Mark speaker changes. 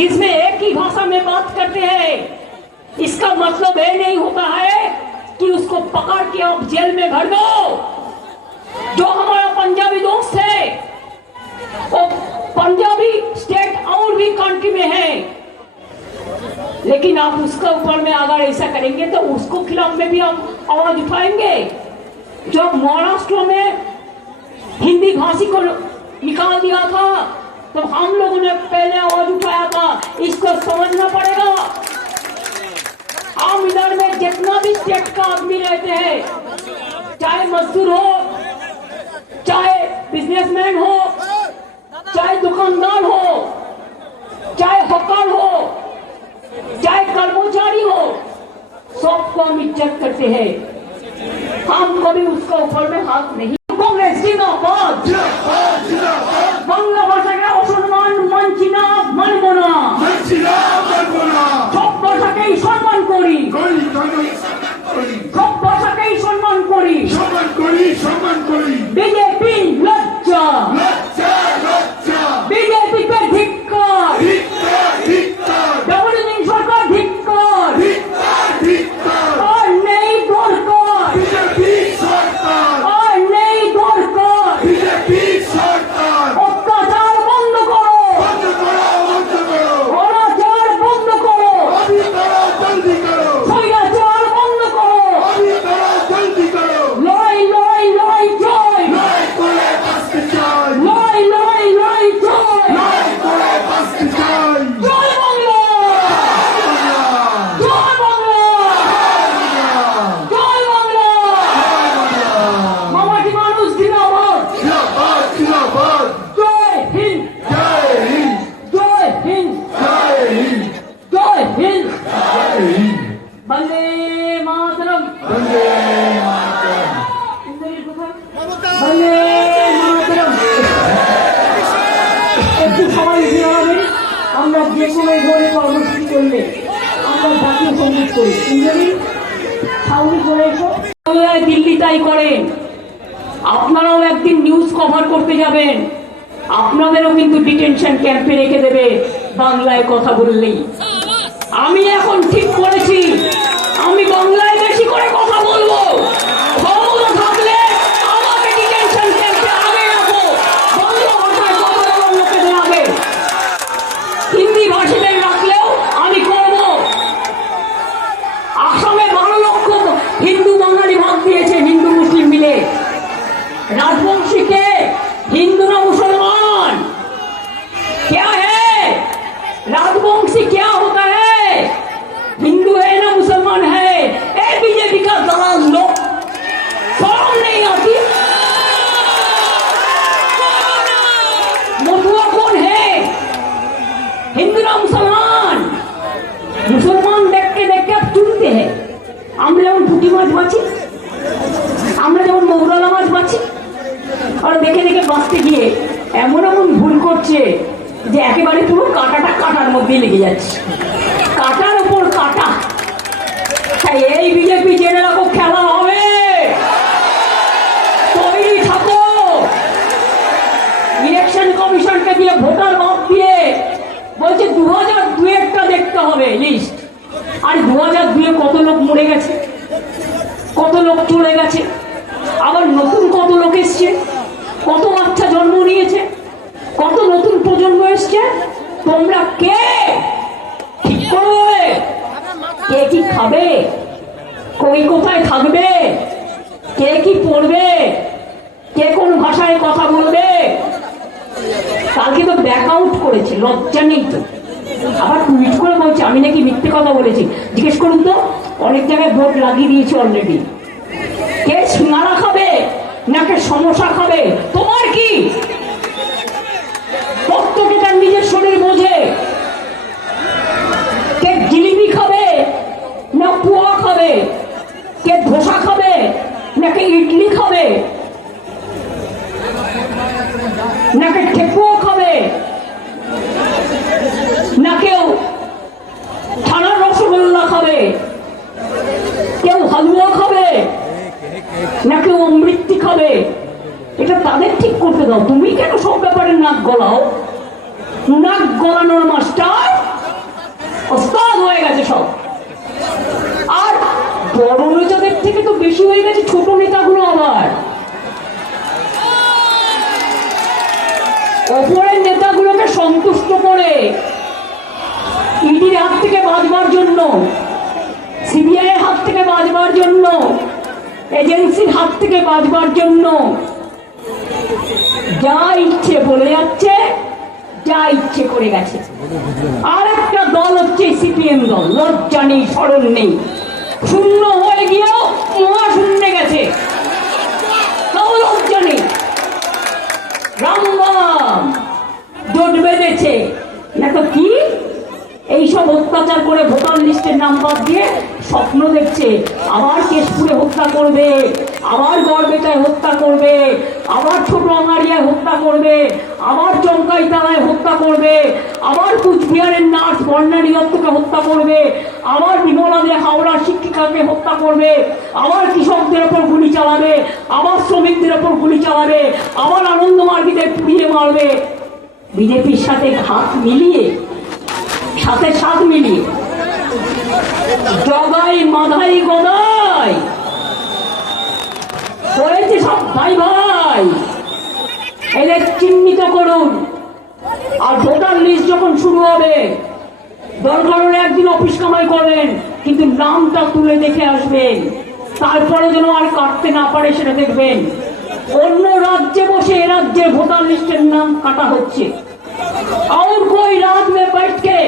Speaker 1: जिसमें एक ही भाषा में बात करते हैं, इसका मतलब ये नहीं होता है कि उसको पकड़ के आप जेल में भर दो। जो हमारा पंजाबी दोस्त है, वो पंजाबी स्टेट और भी कंट्री में है। लेकिन आप उसका ऊपर में अगर ऐसा करेंगे तो उसको खिलाफ में भी आप आवाज़ उठाएँगे। जो महाराष्ट्र में हिंदी भाषी को निकाल दिया था तो हम लोगों ने पहले आवाज़ उठाया था। इसको समझना पड़ेगा। हम इधर में जितना भी स्टेट का आदमी रहते हैं, चाहे मजदूर हो, चाहे बिजनेसमैन हो, चाहे दुकानदार हो, चाहे हकार हो, चाहे कर्मचारी हो, सबको हम इज़्ज़त करते हैं। हम कभी उसका ऊपर में हाथ नहीं। कांग्रेस
Speaker 2: Big
Speaker 1: বন্দে মাতরম।
Speaker 2: বন্দে মাতরম।
Speaker 1: বন্দে মাতরম। একটু সবাই উঠে দাঁড়াবেন আমরা যে কোনো ধরনের কর্মসূচি করলে আমরা জাতীয় সংগীত করি। ইন্দ্রী সাউন্ড চলে এসো। দিল্লি তাই করেন আপনারাও একদিন নিউজ কভার করতে যাবেন। আপনাদেরও কিন্তু ডিটেনশন ক্যাম্পে রেখে দেবে। বাংলায় কথা বললেই। ঠিক করেছি মুসলমান দেখতে দেখতে তুলতে আমরা যেমন পুঁটি মাছ বাঁচি, আমরা যেমন মৌরলা মাছ বাঁচি, আর দেখে দেখে বাঁচতে গিয়ে এমন এমন ভুল করছে যে একেবারে পুরো কাঁটাটা কাঁটার মধ্যে লেগে যাচ্ছে। কাঁটার ওপর কাঁটা। তাই এই বিজেপি জেনে খেলা হবে। তৈরি থাকো। ইলেকশন কমিশনকে দিয়ে ভোটার মত দিয়ে বলছে দু হাজার হবে লিস্ট আর দু হাজার দুয়ে কত লোক মরে গেছে? কত লোক চলে গেছে? আবার নতুন কত লোক এসছে? কত বাচ্চা জন্ম নিয়েছে? কত নতুন প্রজন্ম এসছে? তোমরা কে? ঠিক করবে কে কি খাবে? কই কোথায় থাকবে? কে কি পড়বে? কে কোন ভাষায় কথা বলবে? কালকে তো ব্যাক আউট করেছে, লজ্জা নেই তো। আবার টুইট বলছে, আমি নাকি মিথ্যে কথা বলেছি। জিজ্ঞেস করুন তো, অনেক জায়গায় ভোট লাগিয়ে দিয়েছে অলরেডি কে সিঙ্গারা খাবে, নাকি সমস্যা খাবে? তোমার কি? প্রত্যেকে তার নিজের শরীর বোঝে কে জিলিপি খাবে না পোয়া খাবে কে ধোসা খাবে নাকি ইডলি খাবে নাকি ঠেকুয়া খাবে না কেউ ছানার রসগোল্লা খাবে হালুয়া খাবে এটা তাদের ঠিক করতে দাও। তুমি কেন সব ব্যাপারে নাক গলাও? নাক গলানোর মাস্টার ওস্তাদ হয়ে গেছে সব। আর বড় নেতাদের থেকে তো বেশি হয়ে গেছে ছোট নেতাগুলো আবার। ওপরের নেতাগুলোকে সন্তুষ্ট করে ইডির হাত থেকে বাঁচবার জন্য সিবিআই হাত থেকে বাঁচবার জন্য এজেন্সির হাত থেকে বাঁচবার জন্য যা ইচ্ছে বলে যাচ্ছে, যা ইচ্ছে করে গেছে। আর একটা দল হচ্ছে সিপিএম দল, লজ্জা নেই, স্মরণ নেই। শূন্য হয়ে গিয়েও মহা শূন্য গেছে লজ্জা নেই। রামবাম জোট বেঁধেছে। তো কি? এইসব অত্যাচার করে ভোটার লিস্টের নাম বাদ দিয়ে স্বপ্ন দেখছে, আবার কেশপুরে হত্যা করবে, আবার গড়বেতায় হত্যা করবে, আবার ছোট আঙারিয়ায় হত্যা করবে, আবার চমকাই তালায় হত্যা করবে, আবার কুচবিহারের নার্স বর্ণালী দত্তকে হত্যা করবে, আবার বিমলাদের হাওড়ার শিক্ষিকাকে হত্যা করবে, আবার কৃষকদের ওপর গুলি চালাবে, আবার শ্রমিকদের ওপর গুলি চালাবে, আবার আনন্দমার্গীদের পুড়িয়ে মারবে। বিজেপির সাথে হাত মিলিয়ে, সাথে সাথ মিলিয়ে জগাই মাধাই গদাই হয়েছে সব ভাই ভাই এদের চিহ্নিত করুন আর ভোটার লিস্ট যখন শুরু হবে দরকার হলে একদিন অফিস কামাই করবেন কিন্তু নামটা তুলে দেখে আসবেন তারপরে যেন আর কাটতে না পারে সেটা দেখবেন অন্য রাজ্যে বসে এ রাজ্যের ভোটার লিস্টের নাম কাটা হচ্ছে और कोई रात में बैठ के